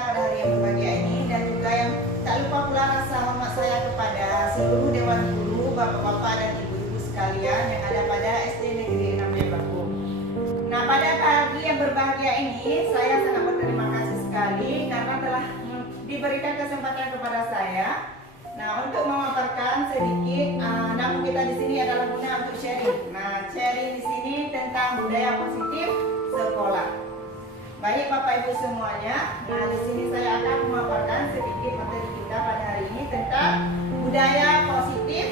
pada hari yang berbahagia ini, dan juga yang tak lupa pula rasa hormat saya kepada seluruh Dewan Guru, Bapak-bapak dan Ibu-ibu sekalian yang ada pada SD Negeri 6 Depok. Nah, pada pagi yang berbahagia ini saya sangat berterima kasih sekali karena telah diberikan kesempatan kepada saya. Nah, untuk memaparkan sedikit, namun kita di sini adalah guna untuk sharing. Nah, sharing di sini tentang budaya positif sekolah. Baik Bapak Ibu semuanya, nah di sini saya akan memaparkan sedikit materi kita pada hari ini tentang budaya positif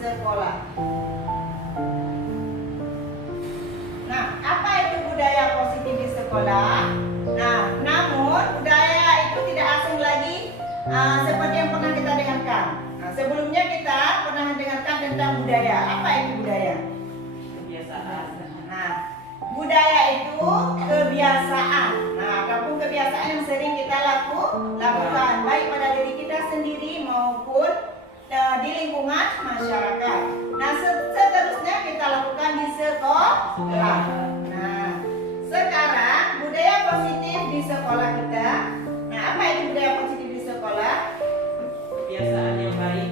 sekolah. Nah, apa itu budaya positif di sekolah? Nah, namun budaya itu tidak asing lagi seperti yang pernah kita dengarkan. Nah, sebelumnya kita pernah mendengarkan tentang budaya. Apa itu budaya? Kebiasaan. Nah, budaya itu kebiasaan. Nah, apapun kebiasaan yang sering kita lakukan, baik pada diri kita sendiri maupun di lingkungan masyarakat. Nah, seterusnya kita lakukan di sekolah. Nah, sekarang budaya positif di sekolah kita. Nah, apa itu budaya positif di sekolah? Kebiasaan yang baik.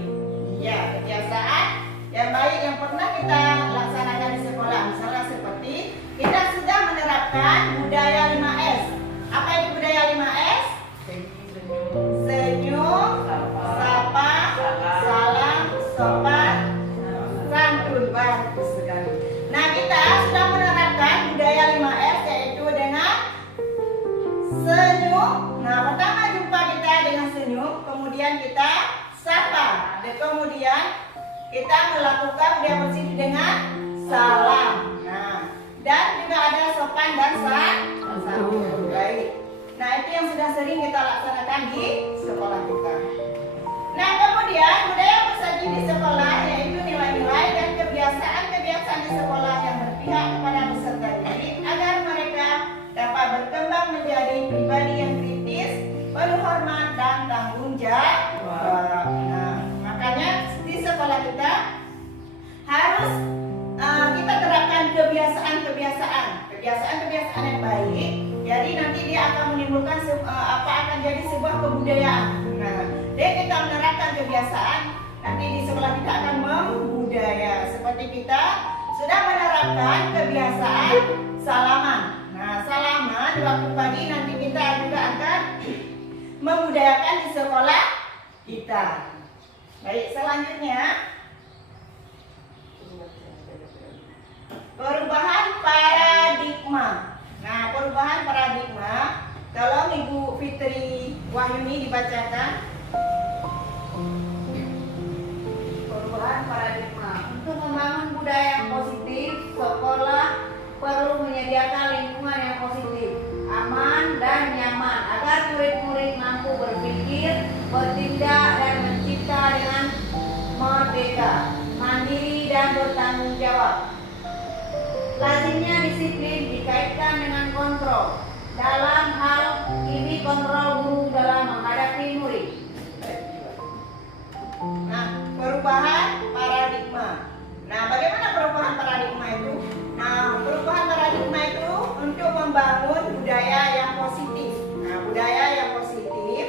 Ya, kebiasaan yang baik yang pernah kita laksanakan di sekolah. Misalnya seperti kita sudah menerapkan budaya 5S. Apa itu budaya 5S? Senyum, sapa, salam, sopan, santun. Bagus sekali. Nah, kita sudah menerapkan budaya 5S yaitu dengan senyum. Nah, pertama jumpa kita dengan senyum, kemudian kita sapa, dan kemudian kita melakukan budaya positif dengan salam. Nah, dan juga ada sopan dan santun. Baik. Nah, itu yang sudah sering kita laksanakan di sekolah kita. Nah, kemudian budaya positif di sekolah yaitu nilai-nilai dan kebiasaan-kebiasaan di sekolah yang berpihak kepada peserta didik agar mereka dapat berkembang menjadi pribadi yang kritis, penuh hormat dan tanggung jawab. Nah, makanya di sekolah kita harus kita terapkan kebiasaan yang baik. Jadi nanti dia akan menimbulkan akan jadi sebuah kebudayaan. Nah, jadi kita menerapkan kebiasaan, nanti di sekolah kita akan membudaya. Seperti kita sudah menerapkan kebiasaan salaman. Nah, salaman di waktu pagi, nanti kita juga akan membudayakan di sekolah kita. Baik, selanjutnya perubahan paradigma. Nah, perubahan paradigma, tolong Ibu Fitri Wahyuni dibacakan. Perubahan paradigma. Untuk membangun budaya yang positif, sekolah perlu menyediakan lingkungan yang positif, aman dan nyaman agar murid-murid mampu berpikir, bertindak dan mencipta dengan merdeka, mandiri dan bertanggung jawab. Lazimnya disiplin dikaitkan dengan kontrol. Dalam hal ini kontrol guru dalam menghadapi murid. Nah, perubahan paradigma. Nah, bagaimana perubahan paradigma itu? Nah, perubahan paradigma itu untuk membangun budaya yang positif. Nah, budaya yang positif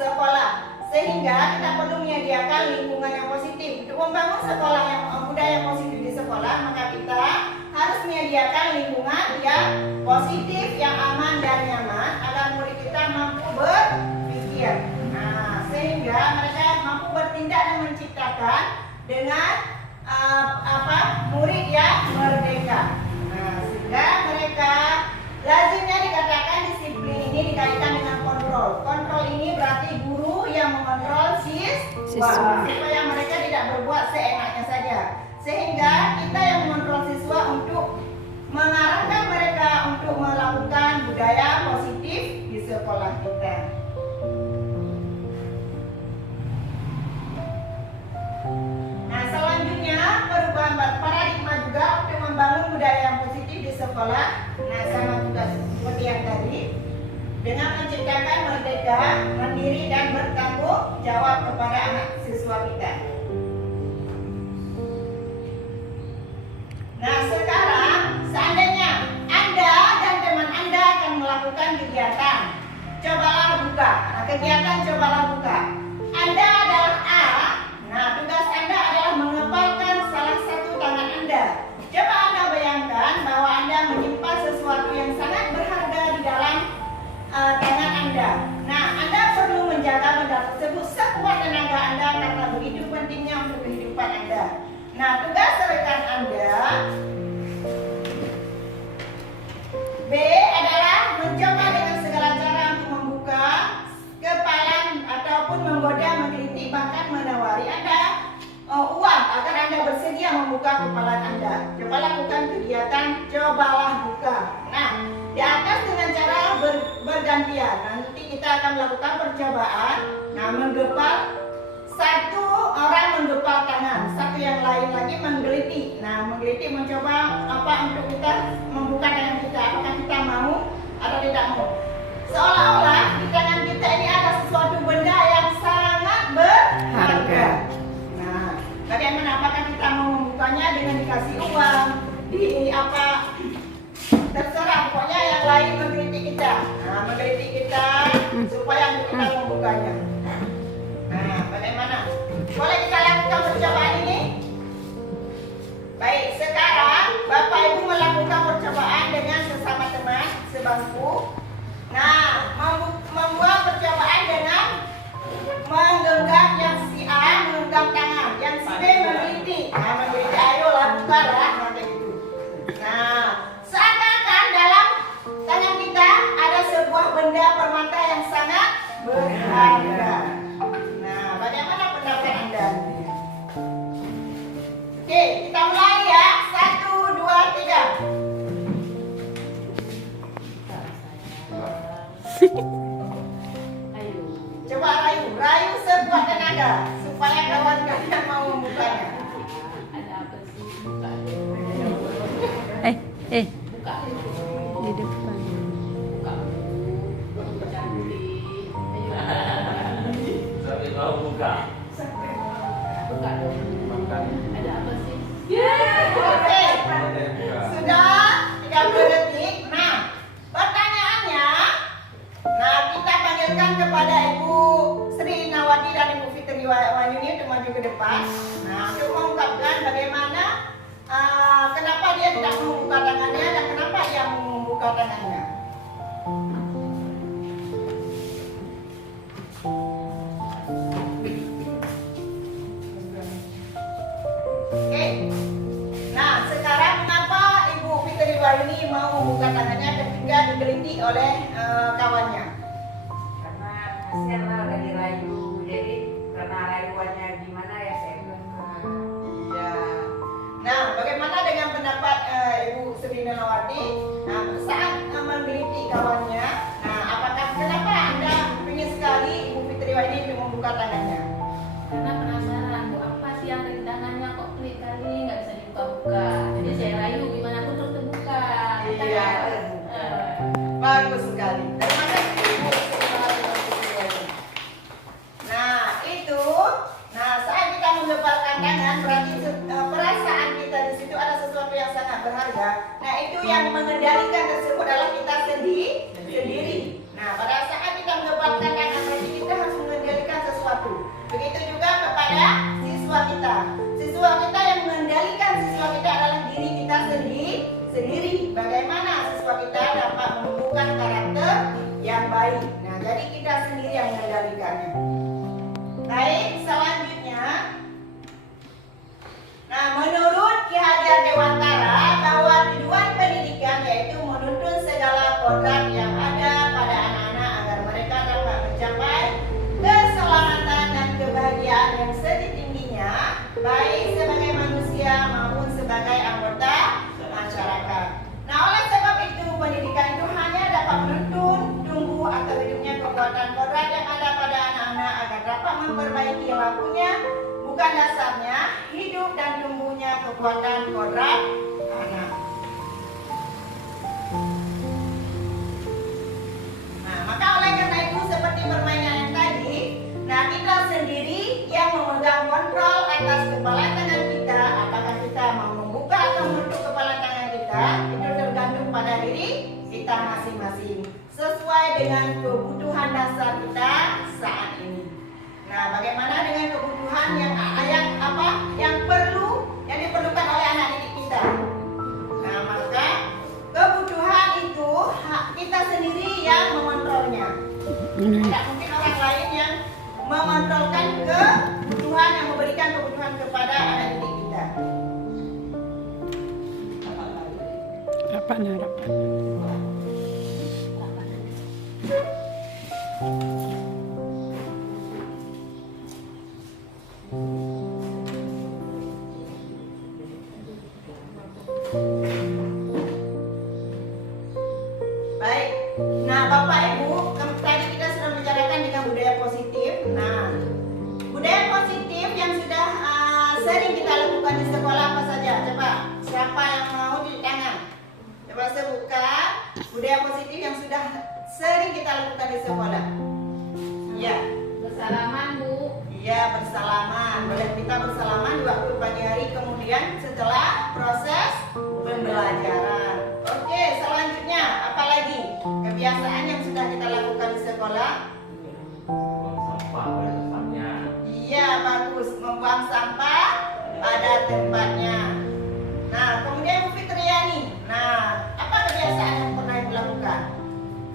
sekolah. Sehingga kita perlu menyediakan lingkungan yang positif. Untuk membangun sekolah yang budaya positif di sekolah, maka kita harus menyediakan lingkungan yang positif, yang aman dan nyaman agar murid kita mampu berpikir. Nah, sehingga mereka mampu bertindak dan menciptakan dengan murid yang merdeka. Nah, sehingga mereka lazimnya dikatakan disiplin ini dikaitkan dengan kontrol. Kontrol ini berarti guru yang mengontrol siswa supaya mereka tidak berbuat seenaknya saja. Sehingga kita yang mengontrol siswa untuk mengarahkan mereka untuk melakukan budaya positif di sekolah kita. Nah, selanjutnya perubahan paradigma juga untuk membangun budaya yang positif di sekolah. Nah, sama juga seperti yang tadi, dengan menciptakan merdeka, mandiri dan bertanggung jawab kepada anak siswa kita. Nah, sekarang seandainya Anda dan teman Anda akan melakukan kegiatan cobalah buka. Nah, kegiatan cobalah buka. Anda adalah A. Nah, tugas Anda adalah mengepalkan salah satu tangan Anda. Coba Anda bayangkan bahwa Anda menyimpan sesuatu yang sangat berharga di dalam tangan Anda. Nah, Anda perlu menjaga benda tersebut sekuat tenaga Anda karena begitu pentingnya untuk kehidupan Anda. Nah, tugas rekan Anda B adalah mencoba dengan segala cara untuk membuka kepalan ataupun menggoda, mengkritik, bahkan menawari Anda uang agar Anda bersedia membuka kepalan Anda. Coba lakukan kegiatan cobalah buka. Nah, di atas dengan cara bergantian. Nanti kita akan melakukan percobaan. Nah, menggepal, satu orang menggepal tangan, satu yang lain lagi menggelitik. Nah, menggelitik mencoba apa untuk kita membuka tangan kita. Apakah kita mau atau tidak mau? Seolah-olah di tangan kita ini ada sesuatu benda yang sangat berharga. Nah, bagaimana? Apakah kita mau membukanya dengan dikasih uang, di apa? Terserah, pokoknya yang lain mengkritik kita. Nah, mengkritik kita supaya kita membukanya. Nah, bagaimana? Boleh kita lakukan percobaan ini? Baik, sekarang Bapak Ibu melakukan percobaan dengan sesama teman sebangku. Nah, membuat percobaan dengan menggenggam yang si A menggenggam tangan, yang si B mengkritik. Nah, mengkritik, ayolah bukalah, nanti gitu. Nah, seakan-akan dalam tangan kita ada sebuah benda permata yang sangat berharga. Nah, bagaimana pendapat Anda? Oke, kita mulai ya. 1, 2, 3. Ayo. Coba rayu sekuat tenaga supaya kawan kalian mau membukanya. Ada apa sih? Buka. Buka. Di depan. Buka. Cantik. Ayo. Sampai mau buka. Buka dong. Makan. Ada apa sih? Oke, Ada yang buka. sudah 30 detik. Nah, pertanyaannya, nah kita panggilkan kepada Ibu Sri Nawati dan Ibu Fitri Wahyuni untuk maju ke depan. Nah, untuk mengungkapkan bagaimana kenapa dia tidak membuka tangannya dan kenapa dia membuka tangannya. Oke. Nah, sekarang mengapa Ibu Fitri Wahyuni mau membuka tangannya ketika digelitik oleh kawannya? Karena kasihan lah udah dirayu, jadi karena rayuannya gimana ya saya bilang. Iya. Nah, bagaimana dengan pendapat Ibu Sri Nawati? Nah, saat menggelitik kawannya, nah apakah kenapa Anda ingin sekali Ibu Fitri Wahyuni untuk membuka tangannya? Karena penasaran tuh apa sih yang ada di tangannya kok pelit kali nggak bisa dibuka-buka, jadi saya rayu gimana pun terus terbuka. Iya. Bagus sekali. Terima kasih Ibu Sri Nawati. Nah, itu. Nah, saat kita menggepalkan tangan berarti perasaan kita di situ ada sesuatu yang sangat berharga. Nah, itu yang mengendalikan tersebut adalah kita sendiri. Nah, pada saat kita menggepalkan tangan berarti kita harus mengendalikan sesuatu. Begitu juga kepada siswa kita. Siswa kita yang mengendalikan siswa kita adalah diri kita sendiri. Bagaimana siswa kita dapat menumbuhkan karakter yang baik. Nah, jadi kita sendiri yang mengendalikannya. Baik, selanjutnya. Nah, menurut Ki Hajar Dewantara bahwa tujuan pendidikan yaitu menuntun segala kodrat yang ada pada anak-anak agar mereka dapat mencapai keselamatan dan kebahagiaan yang setinggi-tingginya, baik sebagai manusia maupun sebagai anggota masyarakat. Nah, oleh sebab itu pendidikan itu hanya dapat menuntun, tumbuh atau hidupnya kekuatan kodrat yang ada pada anak-anak agar dapat memperbaiki lakunya, bukan dasarnya hidup dan tumbuhnya kekuatan kodrat anak. Nah, maka oleh karena itu seperti permainan yang tadi, nah kita sendiri yang memegang kontrol atas kepala tangan kita. Apakah kita mau membuka atau menutup kepala tangan kita, itu tergantung pada diri kita masing-masing sesuai dengan kebutuhan mengontrolkan kebutuhan yang memberikan kebutuhan kepada anak didik kita. Rapat. Baik. Nah, Bapak Ibu, tadi kita sudah membicarakan dengan budaya positif. Nah, budaya positif yang sudah sering kita lakukan di sekolah apa saja? Coba, siapa yang mau cuci tangan? Coba sebutkan budaya positif yang sudah sering kita lakukan di sekolah. Iya. Bersalaman, Bu. Iya, bersalaman. Boleh kita bersalaman di waktu pagi hari, kemudian setelah proses pembelajaran. Oke, selanjutnya apa lagi? Kebiasaan yang sudah kita lakukan di sekolah. Buang sampah pada tempatnya. Iya, bagus. Membuang sampah pada tempatnya. Nah, kemudian Bu Fitriani. Nah, apa kebiasaan yang pernah Ibu lakukan?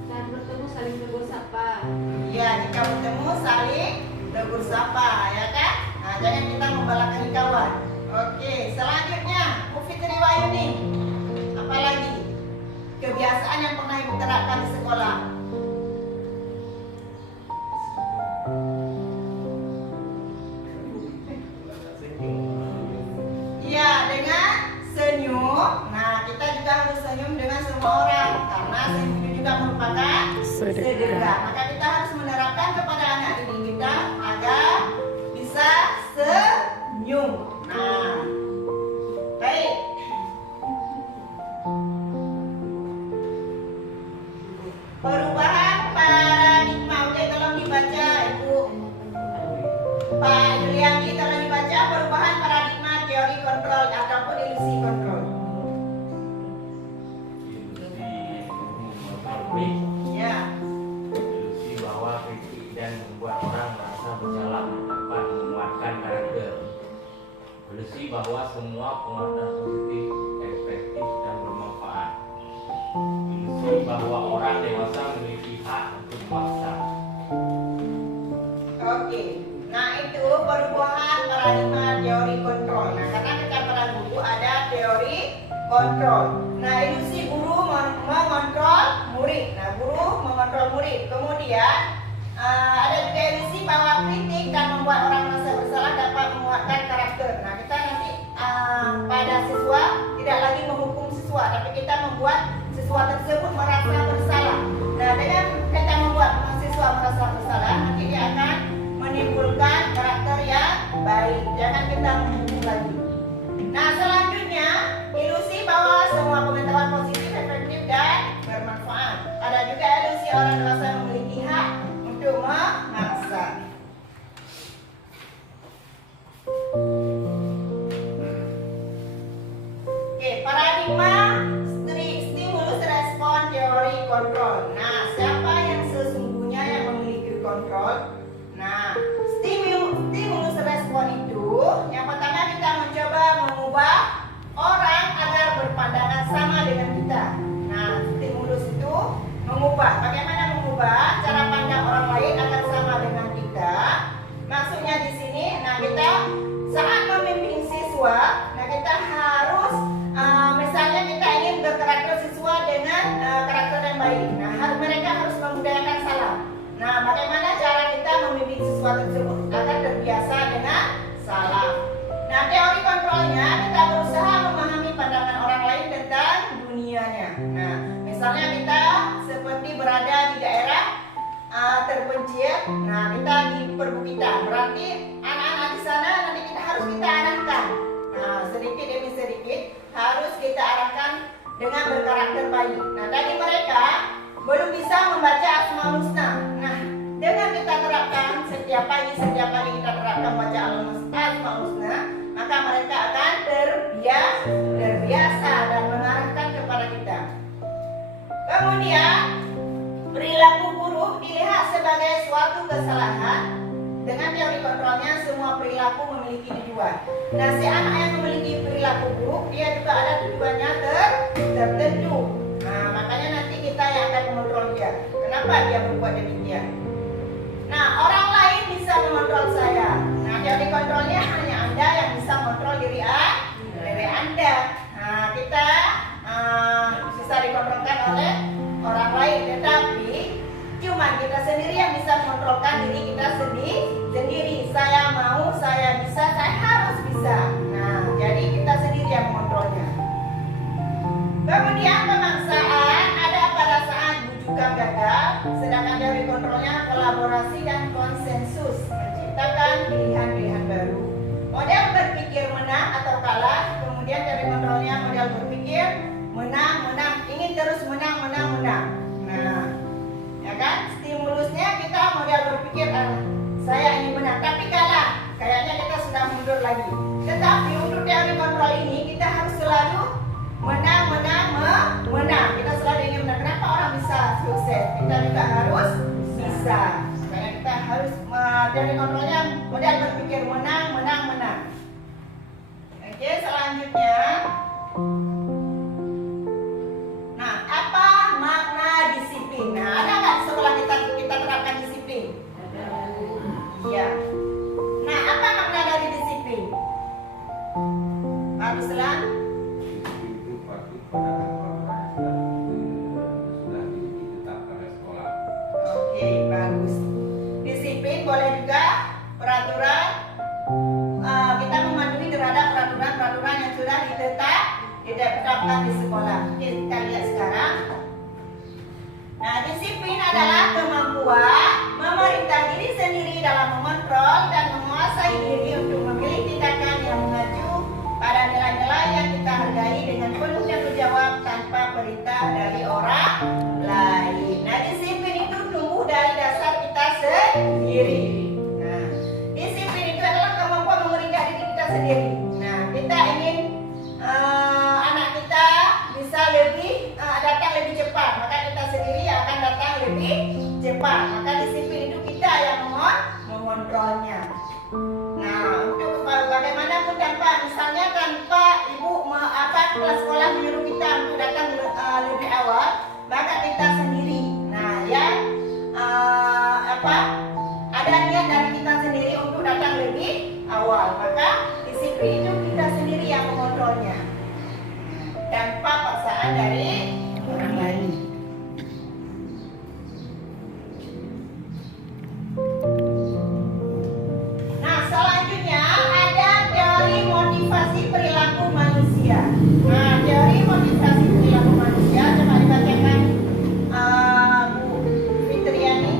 Saat bertemu saling tegur sapa. Iya, jika bertemu saling tegur sapa, ya kan? Nah, jangan kita membelakangi kawan. Oke, selanjutnya Bu Fitri Wayuni. Apa lagi? Kebiasaan yang pernah Ibu terapkan di sekolah. Iya, dengan senyum. Nah, kita juga harus senyum dengan semua orang karena senyum itu juga merupakan sedekah. Maka kita harus menerapkan kepada anak didik kita agar bisa senyum. Nah, baik. Perubahan paradigma. Oke, tolong dibaca, Ibu. Pak Juliani, tolong dibaca perubahan paradigma teori kontrol ataupun ilusi kontrol. Ilusi konflik. Ya. Ilusi bahwa kritik dan membuat orang merasa bersalah dapat menguatkan karakter. Ilusi bahwa semua penguatan positif efektif dan bermanfaat. Ilusi bahwa orang dewasa memiliki hak untuk memaksa. Oke. Nah, itu perubahan paradigma teori kontrol. Nah, karena kita pada guru ada teori kontrol. Nah, ilusi guru mengontrol murid. Nah, guru mengontrol murid. Kemudian ada juga ilusi bahwa kritik dan membuat orang merasa bersalah dapat menguatkan karakter. Nah, kita nanti pada siswa tidak lagi menghukum siswa, tapi kita membuat siswa tersebut merasa bersalah. Nah, dengan kita membuat siswa merasa bersalah, nanti dia akan menimbulkan karakter yang baik. Jangan kita menghukum lagi. Nah, selanjutnya ilusi bahwa semua pengetahuan positif, efektif dan bermanfaat. Ada juga ilusi orang dewasa memiliki hak untuk memaksa. Oke, paradigma stimulus respon teori kontrol. Nah, siapa yang sesungguhnya yang memiliki kontrol? Nah, stimulus respon itu yang pertama kita mencoba mengubah orang agar berpandangan sama dengan kita. Nah, stimulus itu mengubah. Bagaimana mengubah cara pandang orang lain agar sama dengan kita? Maksudnya di sini, nah kita saat membimbing siswa, nah kita harus misalnya kita ingin berkarakter siswa dengan karakter yang baik. Nah, mereka harus membudayakan salam. Nah, bagaimana cara kita membimbing siswa tersebut agar terbiasa dengan salam? Nah, teori kontrolnya kita berusaha memahami pandangan orang lain tentang dunianya. Nah, misalnya kita seperti berada di daerah terpencil. Nah, kita di perbukitan. Berarti anak-anak di sana nanti harus kita arahkan. Nah, sedikit demi sedikit harus kita arahkan dengan berkarakter baik. Nah, tadi mereka belum bisa membaca Asmaul Husna. Nah, dengan kita terapkan setiap pagi kita terapkan baca Asmaul Husna, maka mereka akan terbiasa dan mengarahkan kepada kita. Kemudian perilaku buruk dilihat sebagai suatu kesalahan. Dengan teori kontrolnya semua perilaku memiliki tujuan. Nah, si anak yang memiliki perilaku buruk dia juga ada tujuannya tertentu. Nah, makanya nanti kita yang akan mengontrol dia. Kenapa dia berbuat demikian? Nah, orang lain bisa motivasi dan konsensus, menciptakan pilihan-pilihan baru. Model berpikir menang atau kalah, kemudian teori kontrolnya model berpikir menang, ingin terus menang. Nah, ya kan? Stimulusnya kita model berpikir saya ingin menang, tapi kalah, kayaknya kita sudah mundur lagi. Tetapi untuk teori kontrol ini kita harus selalu menang. Kita selalu ingin menang. Kenapa orang bisa sukses? Kita juga harus bisa. Makanya kita harus teori kontrolnya model berpikir menang. Oke, selanjutnya. Nah, apa makna disiplin? Nah, ada nggak setelah kita terapkan disiplin? Ya. Nah, apa makna dari disiplin? Pak Ruslan? Disiplin itu patuh pada peraturan yang sudah ditetapkan oleh sekolah. Oke, bagus. Disiplin boleh juga peraturan. Kita mematuhi terhadap peraturan yang sudah ditetapkan di sekolah. Oke, kita lihat sekarang. Nah, disiplin adalah kemampuan memerintah diri sendiri dalam mengontrol dan menguasai diri untuk memilih tindakan yang mengacu pada nilai-nilai yang kita hargai dengan penuh tanggung jawab tanpa perintah dari orang lain. Nah, disiplin itu tumbuh dari dasar kita sendiri. Nah, disiplin itu adalah kemampuan memerintah diri kita sendiri. Nah, kita ingin anak kita bisa datang lebih cepat, maka kita sendiri akan datang lebih cepat. Maka disiplin itu kita yang mengontrolnya. Nah, untuk bagaimanapun misalnya tanpa ibu kepala sekolah menyuruh kita untuk datang lebih awal, maka kita sendiri. Nah, ada niat dari kita sendiri untuk datang lebih awal, maka disiplin itu kita sendiri yang mengontrolnya tanpa paksaan dari orang lain. Nah, selanjutnya ada teori motivasi perilaku manusia. Nah, teori motivasi perilaku manusia coba dibacakan Bu Fitriani.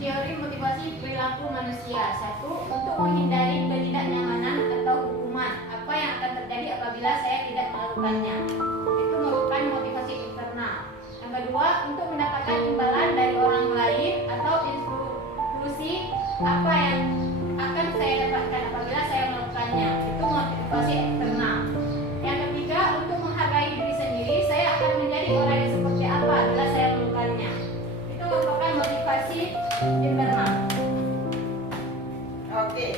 Teori motivasi perilaku manusia. 1. Untuk menghindari ketidaknyamanan atau hukuman. Apa yang akan terjadi apabila saya tidak melakukannya? Itu merupakan motivasi internal. Yang kedua, untuk mendapatkan imbalan dari orang lain atau instruksi apa yang akan saya dapatkan apabila saya melakukannya. Itu motivasi eksternal. Yang ketiga, untuk menghargai diri sendiri, saya akan menjadi orang yang seperti apa bila saya melakukannya. Itu merupakan motivasi internal. Oke.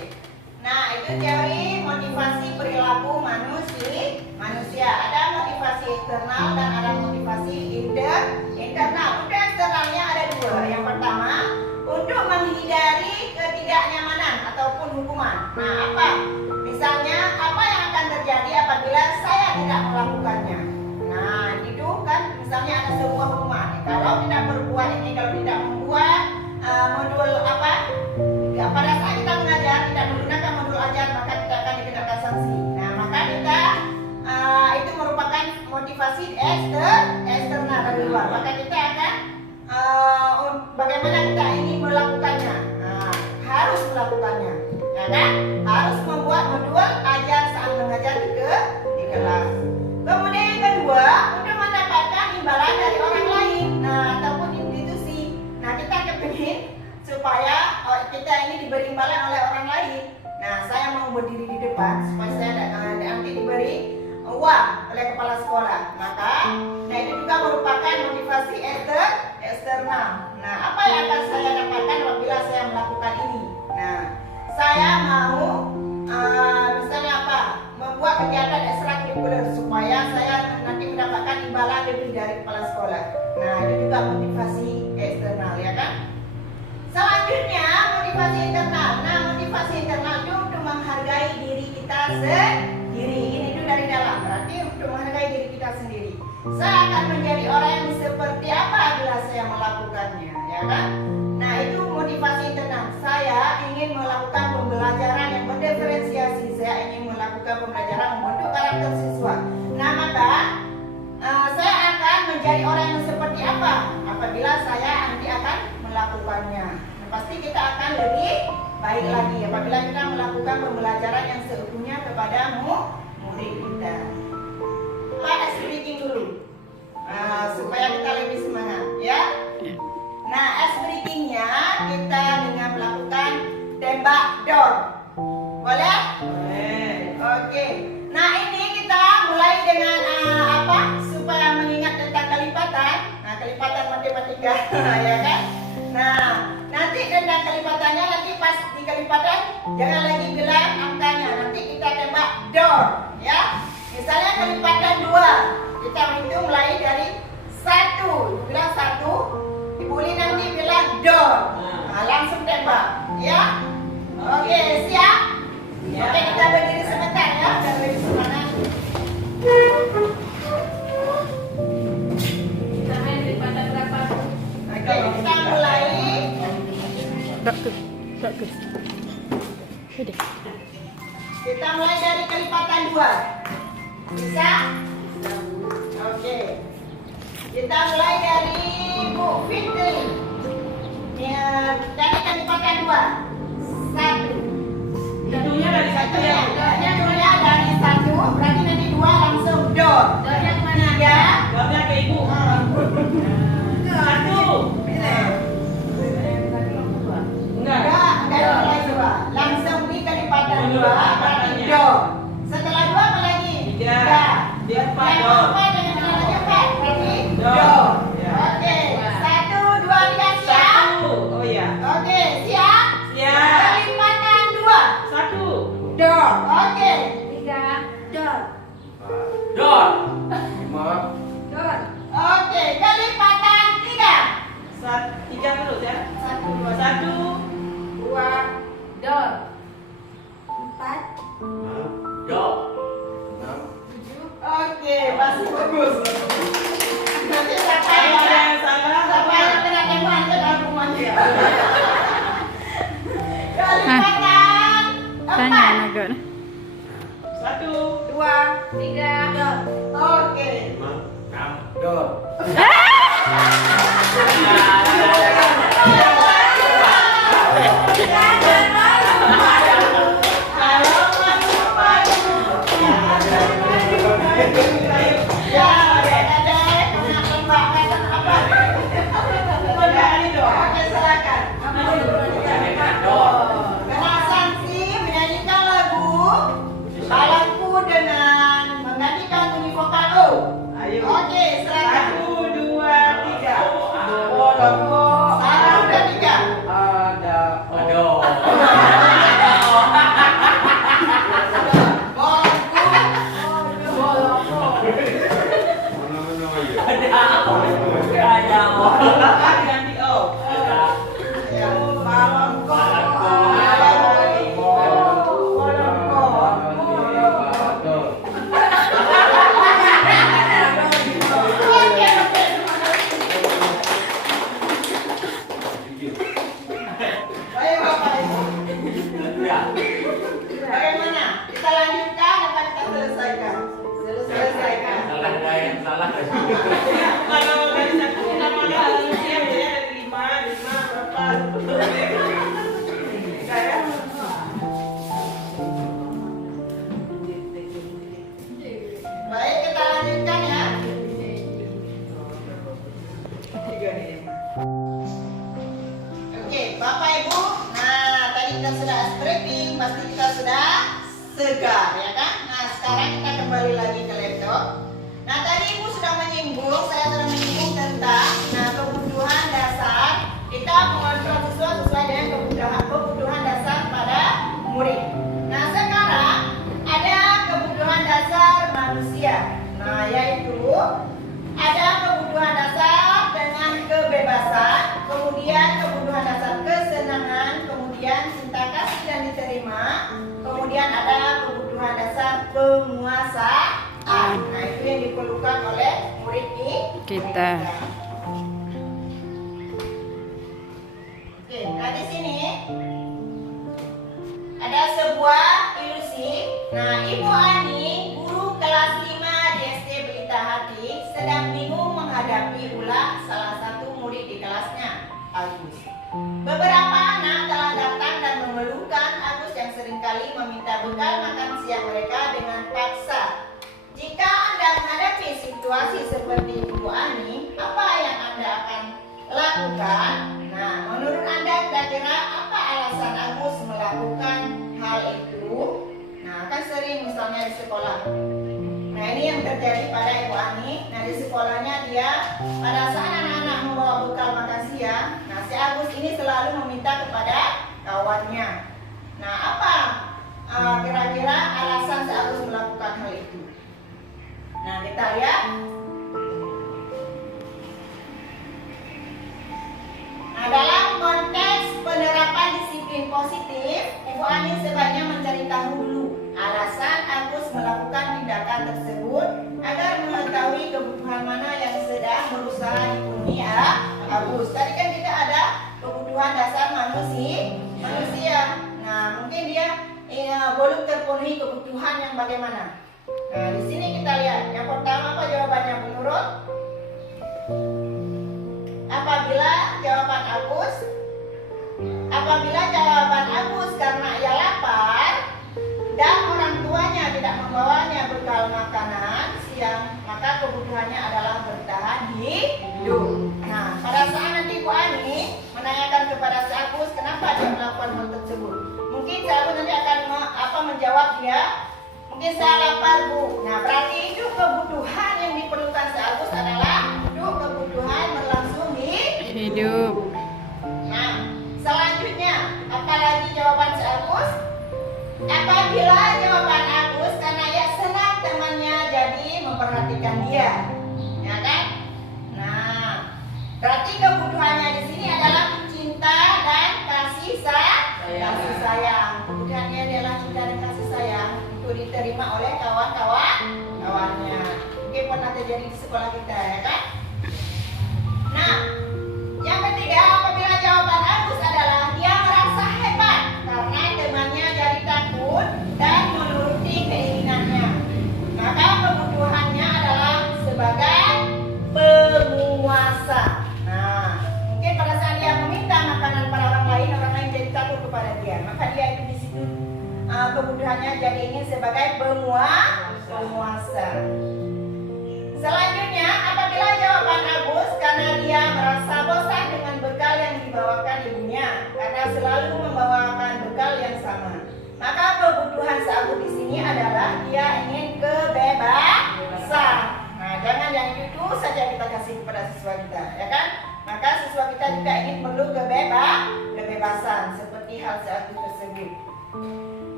Nah, itu teori motivasi perilaku manusia. Ada motivasi eksternal dan ada motivasi internal. Untuk eksternalnya ada dua. Yang pertama, untuk menghindari ketidaknyamanan ataupun hukuman. Nah, apa? Misalnya, apa yang akan terjadi apabila saya tidak melakukannya? Nah, itu kan misalnya ada sebuah hukuman. Kalau tidak berbuat ini, kalau tidak membuat modul pada saat kita mengajar tidak menggunakan modul ajar, maka kita akan dikenakan sanksi. Nah, maka kita itu merupakan motivasi eksternal dari luar. Maka kita akan bagaimana kita ingin melakukannya. Nah, harus melakukannya, ya kan? Harus membuat modul ajar saat mengajar di kelas. Kemudian yang kedua, untuk mendapatkan imbalan dari orang lain, ataupun institusi. Nah, kita kepingin supaya kita ini diberi imbalan oleh orang lain. Nah, saya mau berdiri di depan supaya saya nanti diberi uang oleh kepala sekolah. Maka, itu juga merupakan motivasi eksternal. Nah, apa yang akan saya dapatkan apabila saya melakukan ini? Nah, saya mau misalnya membuat kegiatan ekstrakurikuler supaya saya nanti mendapatkan imbalan lebih dari kepala sekolah. Nah, itu juga motivasi eksternal, ya kan? Selanjutnya, motivasi internal. Nah, motivasi internal itu untuk menghargai diri kita sendiri. Ini itu dari dalam, berarti untuk menghargai diri kita sendiri. Saya akan menjadi orang yang seperti apa bila saya melakukannya, ya kan? Nah, itu motivasi internal. Saya ingin melakukan pembelajaran yang berdiferensiasi. Saya ingin melakukan pembelajaran membentuk karakter siswa. Nah, maka saya akan menjadi orang yang seperti apa apabila saya nanti akan melakukannya. Nah, pasti kita akan lebih baik lagi apabila kita melakukan pembelajaran yang seutuhnya kepada murid kita. Ice breaking dulu, supaya kita lebih semangat, ya. Nah, ice breakingnya kita dengan melakukan tembak dor, boleh? Boleh. Oke. Nah, ini kita mulai dengan apa? Supaya mengingat tentang kelipatan. Nah, kelipatan matematika, ya kan? Nah, nanti tentang kelipatannya nanti pas di kelipatan jangan lagi bilang angkanya. Nanti kita tembak dor, ya. Misalnya kelipatan 2, kita hitung mulai dari 1. Ibu bilang 1, Ibu Li nanti bilang dor. Nah, langsung tembak, ya. Oke, siap? Ya. Oke, kita berdiri sebentar ya, biar lebih semangat. Kita main kelipatan berapa? Oke, kita mulai. Kita mulai dari kelipatan 2. Bisa? Oke. Kita mulai dari Bu Fitri. Ya, dari kelipatan 2. 1. Hitungnya dari 1 ya. Hitungnya dari 1, berarti nanti 2 langsung dor. Dornya kemana? 3. Dornya ke ibu. 1. Enggak. Enggak mulai 2. Langsung di kelipatan 2 berarti dor. Setelah 2 apa lagi? 3. Dia 4 Yang dor. keempat dengan jalannya 4 berarti Dor. dor. Ya. Oke, 1, 2, 3 siap. 1. Oh iya. Oke, siap. Siap. Kelipatan 2 1. dor. Oke. 3. Dor. Dor. 5. Dor. Oke, kelipatan 3. 3 terus ya. 1, 2, 1. 2, Dor. 4. Dor. 6. Oke, masih bagus. Nanti siapa Kalau yang ada yang salah, siapa yang kena tembak ke dalam rumahnya. Kelipatan 4. 1. 2. 3. Oke. 6. Dor. Kalau masih padu, ya ada kena tembak kata apa? Oke, silakan. Kena sanksi menyanyikan lagu Balangku dengan menggantikan bunyi vokal O. Ayo. Oke, silakan. 1, 2, 3. Bolongku. 1, 2, 3. Ada. Aduh. Ganti O. Baik, Bapak Ibu. Bagaimana? Kita lanjutkan apa kita selesaikan? Selesaikan. Salah ada yang salah. Kalau dari 1 kenapa nggak harusnya dari 5 berapa? Saya. Baik, kita lanjutkan ya. Oke, Bapak Ibu. Nah, tadi kita sudah scraping, pasti kita sudah segar, ya kan? Nah, sekarang kita kembali lagi ke laptop. Nah, tadi Ibu sudah menyinggung, saya sudah menyinggung tentang kebutuhan dasar. Kita mengontrol siswa sesuai dengan kebutuhan dasar pada murid. Nah, sekarang ada kebutuhan dasar manusia. Nah, yaitu ada kebutuhan dasar dengan kebebasan, kemudian kebutuhan dasar kesenangan, kemudian cinta kasih dan diterima, kemudian ada kebutuhan dasar penguasaan. Nah, itu yang diperlukan oleh murid kita. Oke, nah di sini ada sebuah ilusi. Nah, Ibu Ani, guru kelas 5 di SD Pelita Hati, sedang bingung menghadapi Agus. Beberapa anak telah datang dan mengeluhkan Agus yang seringkali meminta bekal makan siang mereka dengan paksa. Jika Anda menghadapi situasi seperti Ibu Ani, apa yang Anda akan lakukan? Nah, menurut Anda kira-kira apa alasan Agus melakukan hal itu? Nah, kan sering misalnya di sekolah. Nah, ini yang terjadi pada Ibu Ani. Nah, di sekolahnya dia pada saat anak-anak membawa bekal makan siang, nah si Agus ini selalu meminta kepada kawannya. Nah, apa kira-kira alasan si Agus melakukan hal itu? Nah, kita lihat. Nah, dalam konteks penerapan disiplin positif, Ibu Ani sebaiknya mencari tahu dulu alasan Agus melakukan tindakan tersebut agar mengetahui kebutuhan mana yang sedang berusaha dipenuhi Agus. Tadi kan kita ada kebutuhan dasar manusia. Nah, mungkin dia belum terpenuhi kebutuhan yang bagaimana. Nah, di sini kita lihat. Yang pertama apa jawabannya menurut? Apabila jawaban Agus karena ia lapar dan orang tuanya tidak membawanya bekal makanan siang, maka kebutuhannya adalah bertahan hidup. Nah, pada saat nanti Bu Ani menanyakan kepada si Agus kenapa dia melakukan hal tersebut, mungkin si Agus nanti akan menjawab dia, mungkin saya lapar Bu. Nah, berarti itu kebutuhan yang diperlukan si Agus adalah kebutuhan berlangsung hidup. Nah, selanjutnya apalagi jawaban si Agus? Apabila jawaban Agus karena ia senang temannya jadi memperhatikan dia, ya kan? Nah, berarti kebutuhannya di sini adalah cinta dan kasih sayang. Kebutuhannya adalah cinta dan kasih sayang untuk diterima oleh kawan-kawannya. Mungkin pernah terjadi di sekolah kita, ya kan? Nah, yang ketiga, apabila jawaban Agus adalah dia merasa hebat karena temannya jadi takut dan menuruti keinginannya, maka kebutuhannya adalah sebagai penguasa. Nah, mungkin pada saat dia meminta makanan pada orang lain jadi takut kepada dia, maka dia itu di situ kebutuhannya jadi ingin sebagai penguasa. Selanjutnya, apabila jawaban Agus karena dia merasa bosan dengan bekal yang dibawakan ibunya karena selalu membawakan bekal yang sama, maka kebutuhan si Agus di sini adalah dia ingin kebebasan. Nah, jangan yang itu saja kita kasih kepada siswa kita, ya kan? Maka siswa kita juga ingin perlu kebebasan seperti hal si Agus tersebut.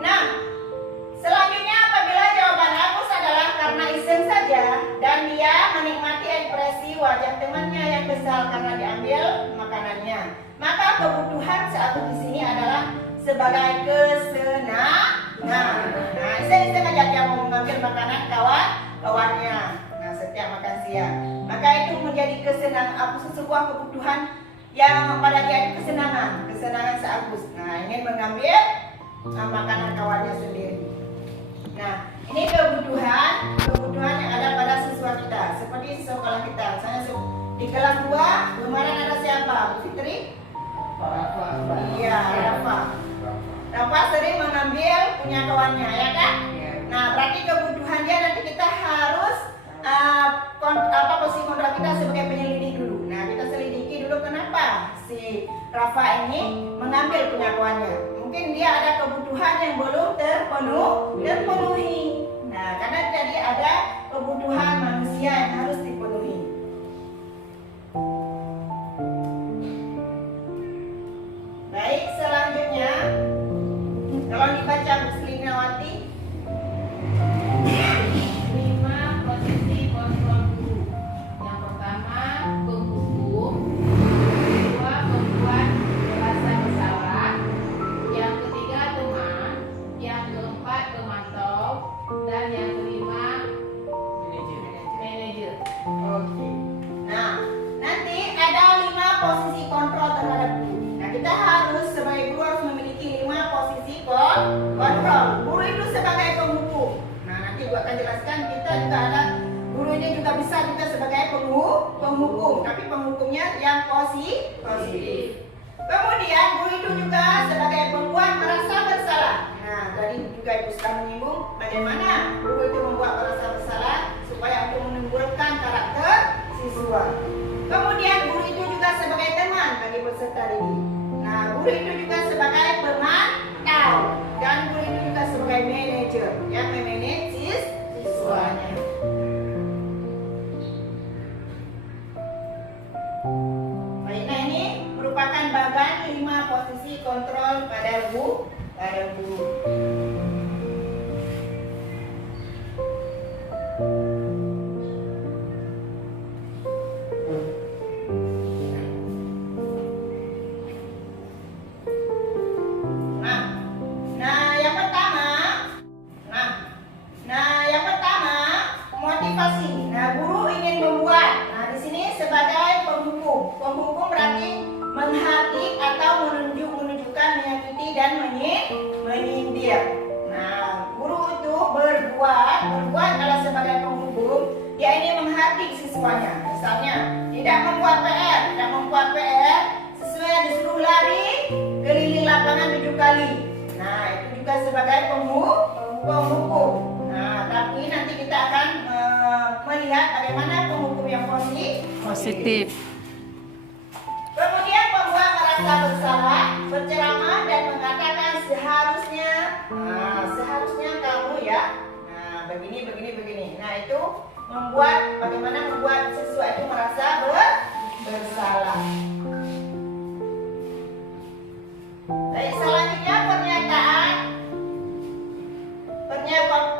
Nah, selanjutnya apabila jawaban Agus adalah karena iseng saja dan dia menikmati ekspresi wajah temannya yang kesal karena diambil makanannya, maka kebutuhan si Agus di sini adalah sebagai kesenangan. Nah, iseng-iseng aja dia mau mengambil makanan kawannya. Nah, setiap makan siang, maka itu menjadi kesenangan, sebuah kebutuhan yang pada dia itu kesenangan si Agus. Nah, ingin mengambil makanan kawannya sendiri. Nah, ini kebutuhan yang ada pada siswa kita, seperti sekolah kita. Misalnya di kelas 2 kemarin ada siapa? Bu Fitri? Iya, Rafa sering mengambil punya kawannya, ya kan? Nah, berarti kebutuhan dia nanti kita harus posisi kontrak kita sebagai penyelidik dulu. Nah, kita selidiki dulu kenapa si Rafa ini mengambil punya kawannya. Mungkin dia ada kebutuhan yang belum terpenuhi. Nah, karena tadi ada kebutuhan manusia yang harus dipenuhi. Baik, selanjutnya kalau dibaca Bu Selinawati, 5 posisi kontrol guru. Yang pertama, penghukum. Kedua, membuat merasa bersalah. Yang ketiga, teman. Yang keempat, pemantau. Dan yang kelima, manajer. oke. Nah, nanti ada 5 posisi kontrol terhadap guru. Nah, kita harus sebagai guru harus memiliki 5 posisi kontrol. Guru itu sebagai penghukum. Nah, nanti gua akan jelaskan kita juga ada guru dia juga bisa juga sebagai penghukum, tapi penghukumnya yang positif. Kemudian guru itu juga sebagai pembuat merasa bersalah. Nah, tadi juga Ibu sudah menyinggung bagaimana guru itu membuat merasa bersalah supaya untuk menumbuhkan karakter siswa. Kemudian guru itu juga sebagai teman bagi peserta didik. Nah, guru itu juga sebagai pemantau dan guru itu juga sebagai manajer yang memanage siswanya. Baik, nah ini merupakan bagian 5 posisi kontrol pada guru. Motivasi. Nah, guru ingin membuat. Nah, di sini sebagai penghukum. Penghukum berarti menghadik atau menunjukkan, menyakiti dan menyindir. Nah, guru itu berbuat kalau sebagai penghukum, dia ini menghadik siswanya. Misalnya, tidak membuat PR sesuai yang disuruh lari keliling lapangan 7 kali. Nah, itu juga sebagai penghukum. Nah, tapi nanti kita akan melihat bagaimana penghukum yang positif. Kemudian membuat merasa bersalah, berceramah dan mengatakan seharusnya kamu ya. Nah, begini. Nah, itu bagaimana membuat siswa itu merasa bersalah. Baik, selanjutnya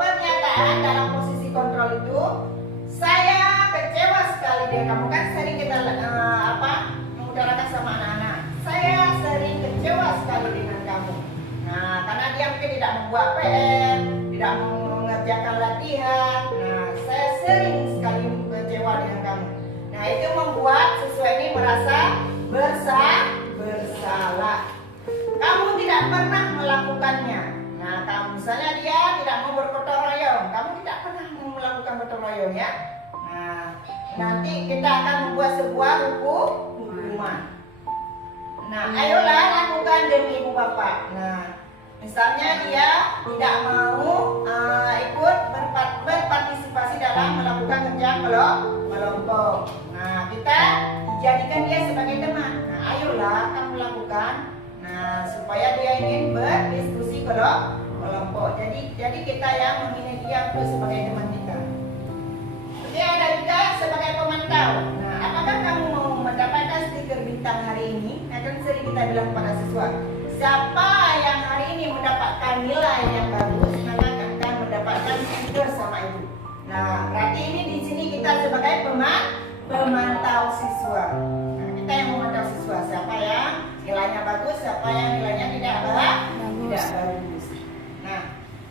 pernyataan dalam posisi kontrol itu, saya kecewa sekali dengan kamu. Kan sering kita mengutarakan sama anak-anak, saya sering kecewa sekali dengan kamu. Nah, karena dia mungkin tidak membuat PR, tidak mengerjakan latihan. Nah, saya sering sekali kecewa dengan kamu. Nah, itu membuat siswa ini merasa bersalah. Kamu tidak pernah melakukannya. Nah, misalnya dia tidak mau bergotong royong, kamu tidak pernah melakukan gotong royong ya. Nah, nanti kita akan membuat sebuah hukuman. Nah, ayolah lakukan demi ibu bapak. Nah, misalnya dia tidak mau ikut berpartisipasi dalam melakukan kerja kelompok. Nah, kita jadikan dia sebagai teman. Nah, ayolah kamu lakukan. Nah, supaya dia ingin berdiskusi kelompok. Jadi kita yang memilih dia untuk sebagai teman kita. Oke, ada juga sebagai pemantau. Nah, apakah kamu mau mendapatkan stiker bintang hari ini? Nah, kan sering kita bilang pada siswa, siapa yang hari ini mendapatkan nilai yang bagus, maka akan mendapatkan stiker sama ibu. Nah, berarti ini di sini kita sebagai pemantau siswa. Nah, kita yang memantau siswa, siapa yang nilainya bagus, siapa yang nilainya tidak bagus. Nah,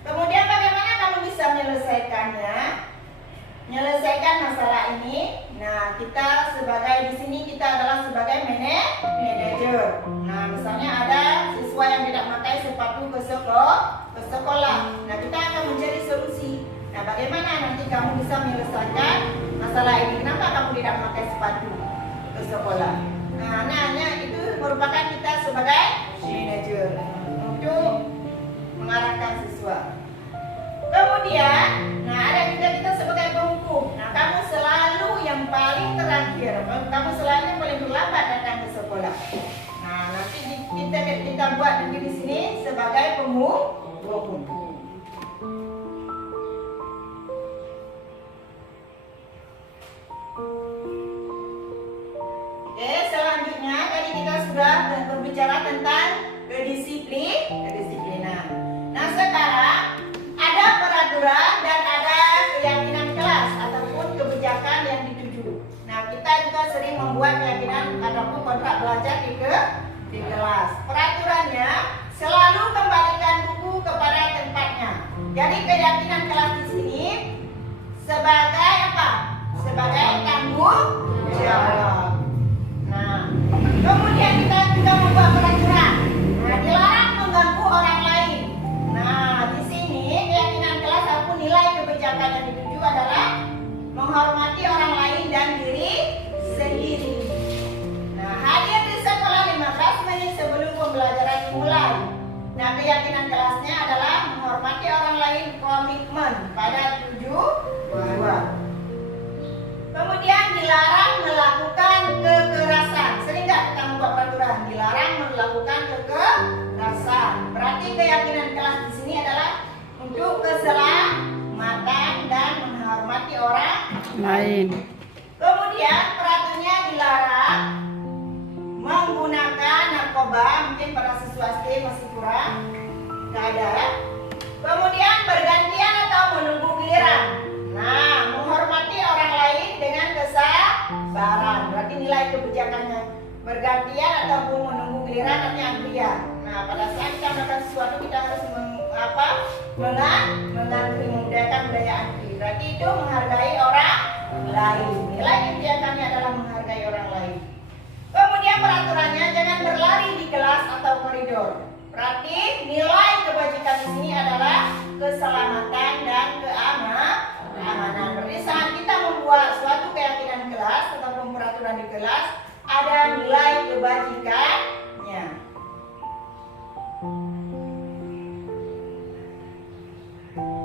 kemudian bagaimana kamu bisa menyelesaikan masalah ini? Nah, kita di sini kita adalah sebagai manajer. Nah, misalnya ada siswa yang tidak memakai sepatu ke sekolah. Nah, kita akan mencari solusi. Nah, bagaimana nanti kamu bisa menyelesaikan masalah ini? Kenapa kamu tidak memakai sepatu ke sekolah? Nah, itu merupakan kita sebagai manajer untuk mengarahkan siswa. Kemudian, ada juga kita sebagai penghukum. Nah, kamu selalu yang paling terakhir, kamu selalu yang paling terlambat datang ke sekolah. Nah, nanti kita buat di sini sebagai penghukum. Oke, selanjutnya tadi kita sudah berbicara tentang kedisiplinan. Nah, sekarang ada peraturan dan ada keyakinan kelas ataupun kebijakan yang dituju. Nah, kita juga sering membuat keyakinan ataupun kontrak belajar di kelas. Peraturannya selalu kembalikan buku kepada tempatnya. Jadi keyakinan kelas di sini sebagai apa? Sebagai tanggung jawab. Nah, kemudian kita juga membuat peraturan. Nah, dilarang mengganggu orang lain. Nah, di sini keyakinan kelas ataupun nilai kebijakan yang dituju adalah menghormati Nah, keyakinan kelasnya adalah menghormati orang lain, komitmen pada tujuan. Kemudian dilarang melakukan kekerasan. Sering nggak kita membuat peraturan? Dilarang melakukan kekerasan. Berarti keyakinan kelas di sini adalah untuk keselamatan dan menghormati orang lain. Kemudian peraturannya dilarang menggunakan narkoba. Mungkin para siswa SD masih kurang, nggak ada. Kemudian bergantian atau menunggu giliran. Nah, menghormati orang lain dengan kesabaran. Berarti nilai kebijakannya bergantian ataupun menunggu giliran artinya antrian. Nah, pada saat kita melakukan sesuatu kita harus mengantri, memudahkan budaya antri. Berarti itu menghargai orang lain. Nilai kebijakannya adalah menghargai orang lain. Kemudian peraturannya jangan berlari di kelas atau koridor. Berarti nilai kebajikan di sini adalah keselamatan dan keamanan. Berarti saat kita membuat suatu keyakinan kelas ataupun peraturan di kelas ada nilai kebajikannya.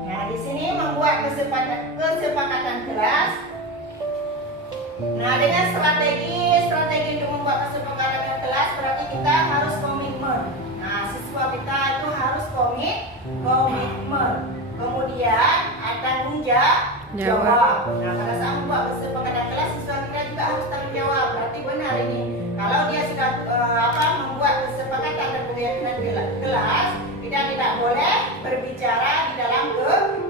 Nah, di sini membuat kesepakatan kelas. Nah, dengan strategi untuk membuat kesepakatan kelas berarti kita harus komitmen. Nah, siswa kita itu harus komitmen. Kemudian tanggung jawab. Nah, pada saat membuat kesepakatan kelas siswa kita juga harus tanggung jawab. Berarti benar ini. Kalau dia sudah membuat kesepakatan dan keyakinan kelas, kita tidak boleh berbicara di dalam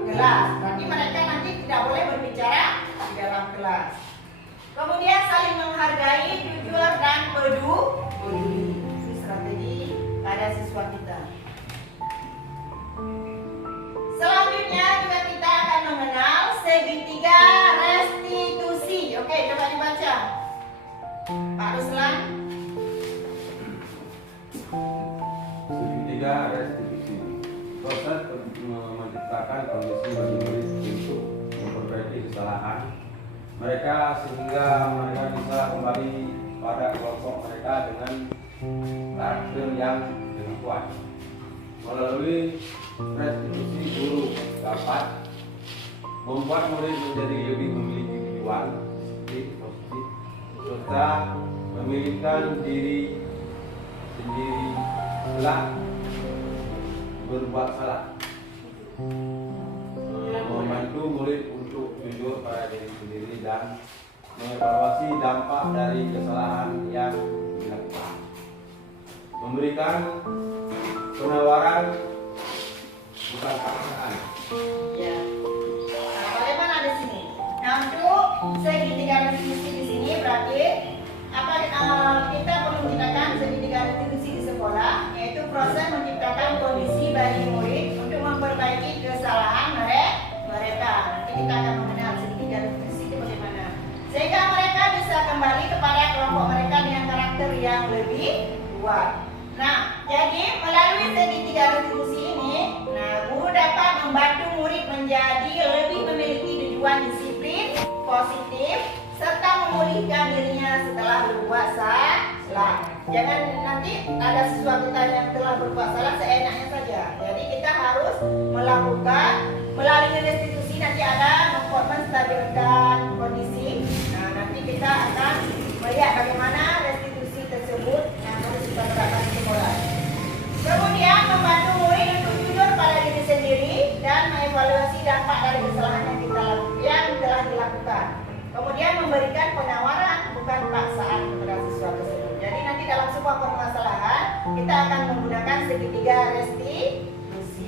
kelas. Berarti mereka nanti tidak boleh berbicara di dalam kelas. Kemudian saling menghargai, jujur dan peduli. Ini strategi pada siswa kita. Selanjutnya juga kita akan mengenal segitiga restitusi. Oke, coba dibaca. Pak Ruslan. Segitiga restitusi. Proses menciptakan kondisi bagi murid untuk memperbaiki kesalahan mereka sehingga mereka bisa kembali pada kelompok mereka dengan karakter yang lebih kuat. Melalui restitusi guru dapat membuat murid menjadi lebih memiliki tujuan positif serta memilihkan diri sendiri setelah berbuat salah. Membantu murid untuk jujur pada diri sendiri dan mengevaluasi dampak dari kesalahan yang dilakukan. Memberikan penawaran bukan paksaan. Ya. Nah, bagaimana di sini? Nah, untuk segitiga restitusi di sini berarti kita perlu menciptakan segitiga restitusi di sekolah, yaitu proses menciptakan kondisi bagi murid untuk memperbaiki kesalahan mereka. Nanti kita akan mengenal segitiga restitusi itu bagaimana, sehingga mereka bisa kembali kepada kelompok mereka dengan karakter yang lebih kuat. Nah, jadi melalui segitiga restitusi ini, guru dapat membantu murid menjadi lebih memiliki tujuan disiplin positif serta memulihkan dirinya setelah berbuat salah. Jangan nanti ada siswa kita yang telah berbuat salah seenaknya saja. Jadi kita harus melakukan melalui restitusi, nanti ada menstabilkan kondisi. Nah, nanti kita akan melihat bagaimana restitusi tersebut yang harus kita terapkan di sekolah. Kemudian membantu murid untuk jujur pada diri sendiri dan mengevaluasi dampak dari kesalahan yang telah dilakukan. Kemudian memberikan penawaran bukan paksaan kepada siswa tersebut. Jadi nanti dalam sebuah permasalahan kita akan menggunakan segitiga restitusi.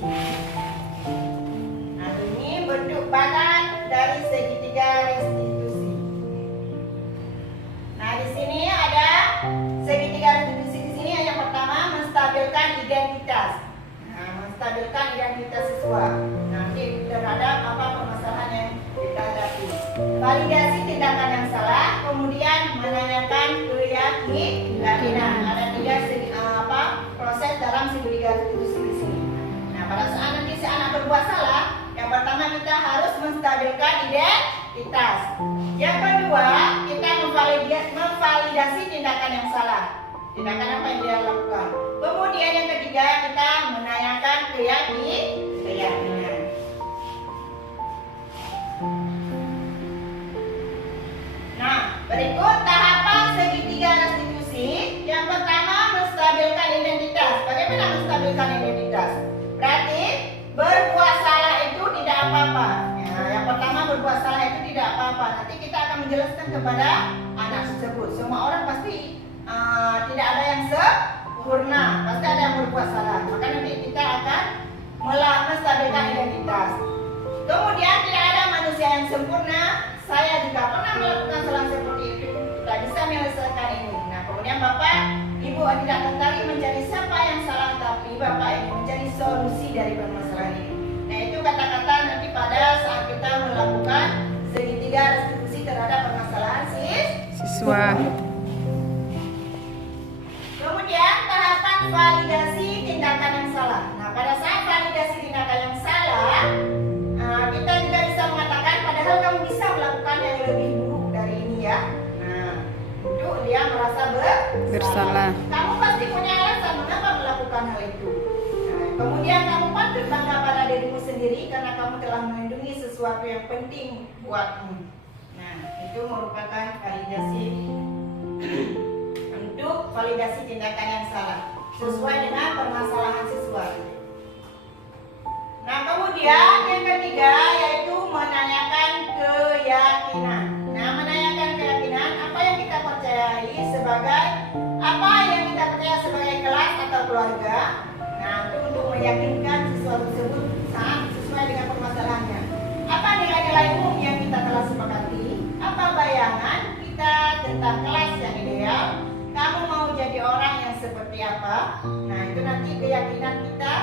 Nah, ini bentuk badan dari segitiga restitusi. Nah, di sini ada segitiga restitusi. Di sini yang pertama menstabilkan identitas. Nah, menstabilkan identitas siswa. Nanti terhadap permasalahan yang kita hadapi. Validasi tindakan yang salah, kemudian menanyakan keyakinan. Ada tiga proses dalam segitiga restitusi di sini. Nah, pada saat nanti si anak berbuat salah, yang pertama kita harus menstabilkan identitas. Yang kedua, kita memvalidasi tindakan yang salah. Tindakan apa yang dia lakukan. Kemudian yang ketiga, kita menanyakan menunjukkan identitas. Berarti berbuat salah itu tidak apa-apa. Ya, yang pertama berbuat salah itu tidak apa-apa. Nanti kita akan menjelaskan kepada anak tersebut. Semua orang pasti tidak ada yang sempurna, pasti ada yang berbuat salah. Maka nanti kita akan menstabilkan identitas. Kemudian tidak ada manusia yang sempurna. Saya juga pernah melakukan salah seperti itu. Tidak bisa menyelesaikan ini. Nah, kemudian Bapak, Ibu tidak tertarik mencari siapa yang salah, tapi Bapak ingin mencari solusi dari permasalahan ini. Nah, itu kata-kata nanti pada saat kita melakukan segitiga restitusi terhadap permasalahan Siswa. Kemudian tahapan validasi tindakan yang salah. Nah, pada saat validasi tindakan yang salah, kita juga bisa mengatakan padahal kamu bisa melakukan yang lebih buruk dari ini ya. Nah, untuk dia merasa Bersalah. Kamu pasti punya alasan mengapa melakukan hal itu. Nah, kemudian kamu patut bangga pada dirimu sendiri karena kamu telah melindungi sesuatu yang penting buatmu. Nah, itu merupakan validasi untuk validasi tindakan yang salah sesuai dengan permasalahan siswa. Nah, kemudian yang ketiga yaitu menanyakan keyakinan. Nah, menanyakan keyakinan apa yang kita percayai sebagai sebagai kelas atau keluarga. Nah, itu untuk meyakinkan siswa tersebut saat sesuai dengan permasalahannya. Apa nilai-nilai umum yang kita telah sepakati? Apa bayangan kita tentang kelas yang ideal? Kamu mau jadi orang yang seperti apa? Nah, itu nanti keyakinan kita,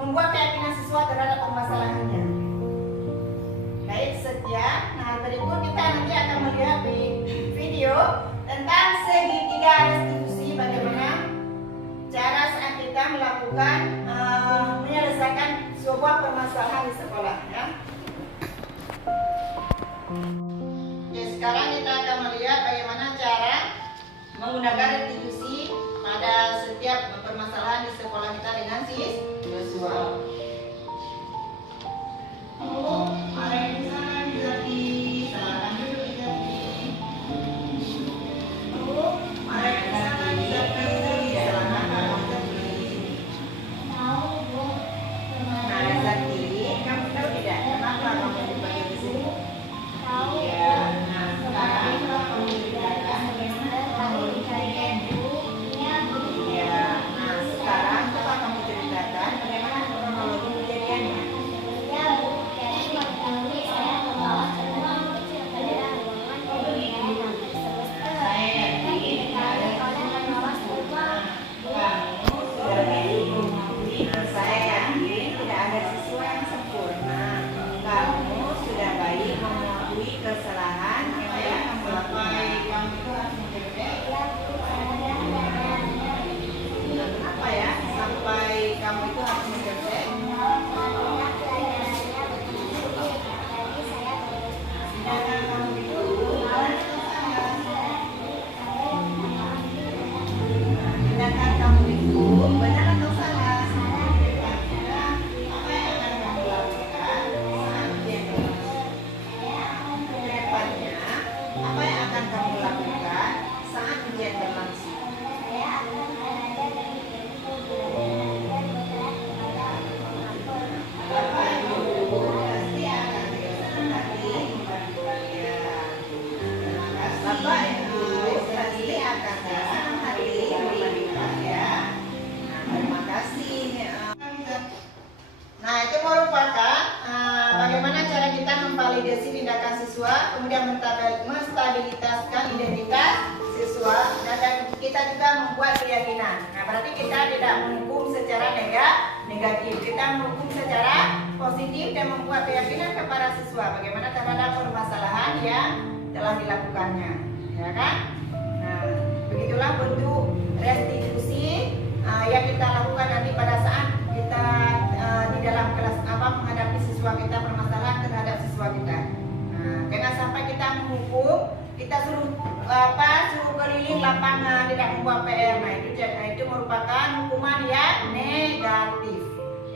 membuat keyakinan siswa terhadap permasalahannya. Baik, sekian. Nah, berikut kita nanti akan melihat video tentang segitiga restitusi, bagaimana cara saat kita melakukan menyelesaikan sebuah permasalahan di sekolah ya. Oke, sekarang kita akan melihat bagaimana cara menggunakan restitusi pada setiap permasalahan di sekolah kita dengan siswa. Ada yang di sana Zaki, silakan duduk Zaki. Ada yang di sana Zaki, silakan Zaki. Nah Zaki, kamu tahu tidak kenapa kamu dipanggil di sini? Ya, nah sekarang kamu ceritakan bagaimana kamu ya, nah sekarang coba kamu ceritakan bagaimana kronologi kejadiannya. Saya yakin tidak ada siswa yang sempurna. Kamu sudah baik mengakui kesalahan yang kamu lakukan. Kamu itu harus menjadi apa ya? Sampai kamu itu harus menjadi sedangkan kamu itu sedangkan kamu itu benar atau salah? Apa yang akan kamu lakukan saat ujian berlangsung? Kedepannya, apa yang akan kamu lakukan saat ujian berlangsung? Bapak Ibu pasti akan senang hati membantu kalian. Nah, terima kasih. Nah, itu merupakan bagaimana cara kita memvalidasi tindakan siswa, kemudian menstabilitaskan identitas siswa, dan kita juga membuat keyakinan. Nah, berarti kita tidak menghukum secara negatif, kita menghukum secara positif dan membuat keyakinan kepada siswa bagaimana terhadap permasalahan yang telah dilakukannya, ya kan? Nah, begitulah bentuk restitusi yang kita lakukan nanti pada saat kita di dalam kelas menghadapi siswa kita, permasalahan terhadap siswa kita. Nah, jangan sampai kita menghukum, kita suruh keliling lapangan, tidak membuat PR. Nah, itu merupakan hukuman yang negatif,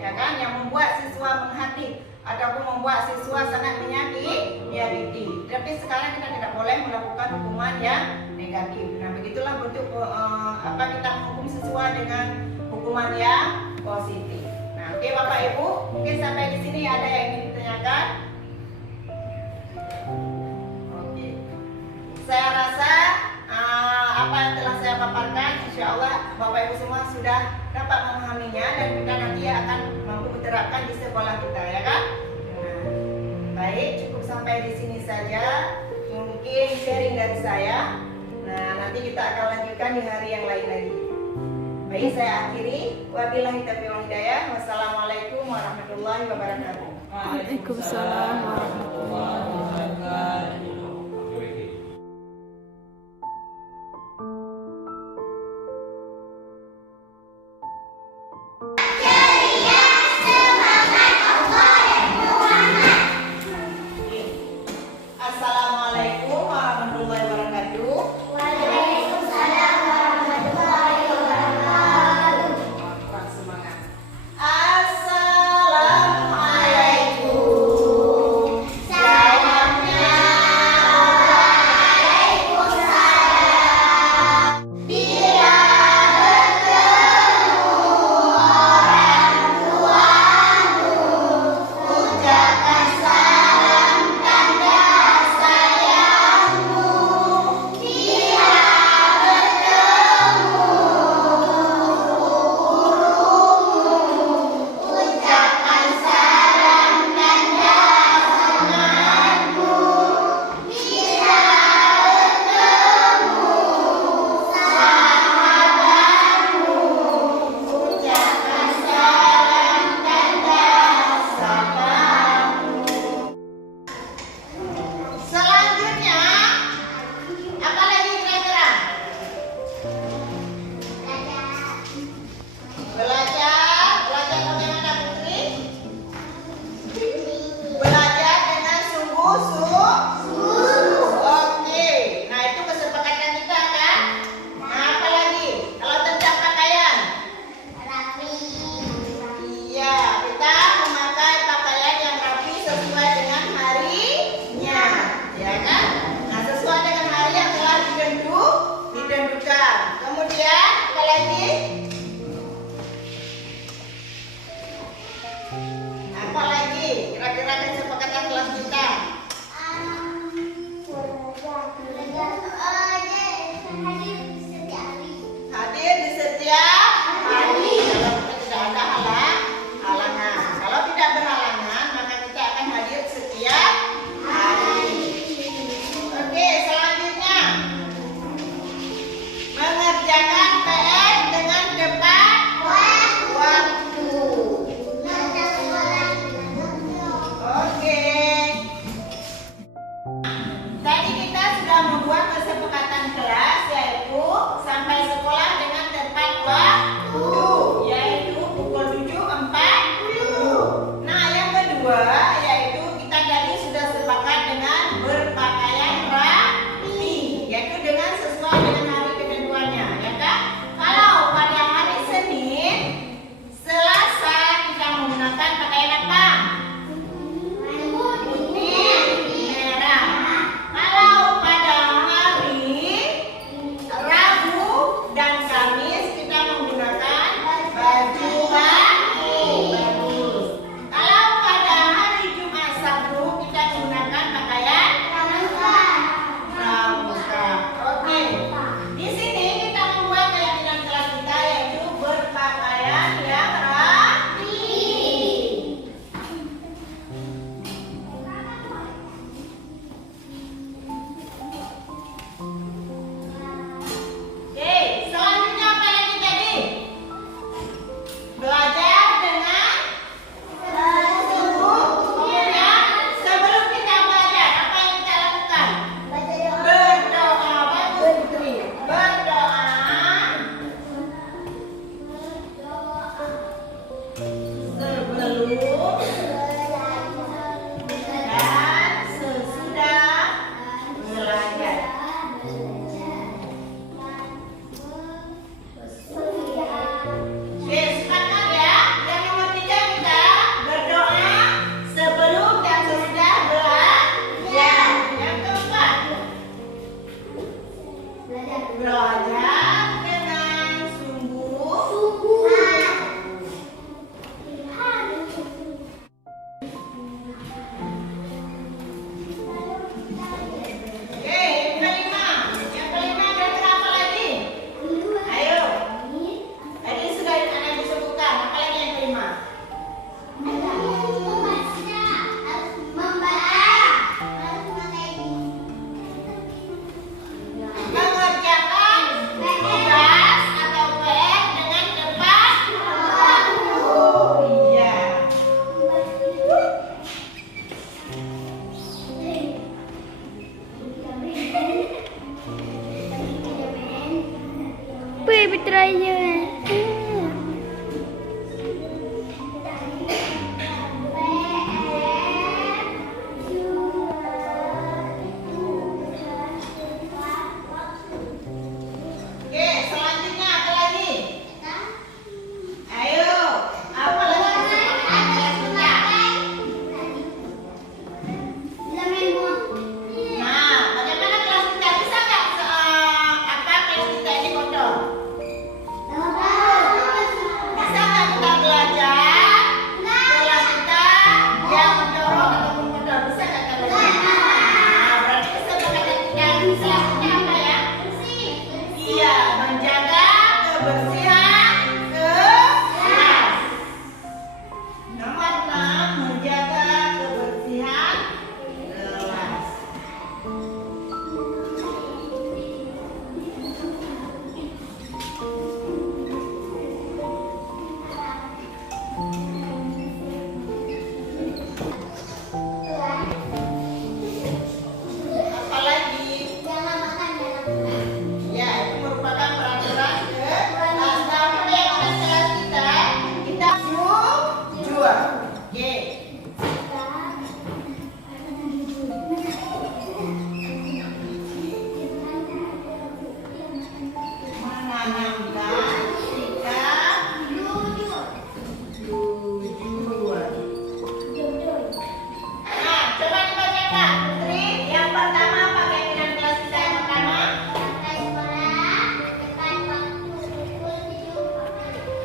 ya kan? Yang membuat siswa menghati ataupun membuat siswa sangat menyakiti. Tapi sekarang kita tidak boleh melakukan hukuman yang negatif. Nah, begitulah bentuk kita menghukum siswa dengan hukuman yang positif. Nah, oke Bapak Ibu, mungkin sampai di sini ada yang ingin ditanyakan? Oke. Saya rasa apa yang telah saya paparkan, insya Allah Bapak Ibu semua sudah dapat memahaminya dan kita nanti akan mampu menerapkan di sekolah kita, ya kan? Nah, baik, cukup sampai di sini saja. Mungkin sharing dari saya. Nah, nanti kita akan lanjutkan di hari yang lain lagi. Baik, saya akhiri. Wabillahi taufiq wal hidayah. Wassalamualaikum warahmatullahi wabarakatuh. Waalaikumsalam warahmatullahi wabarakatuh. Assalamualaikum warahmatullahi wabarakatuh. Kurang semangat. Assalamualaikum. Salamnya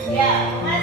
Ya,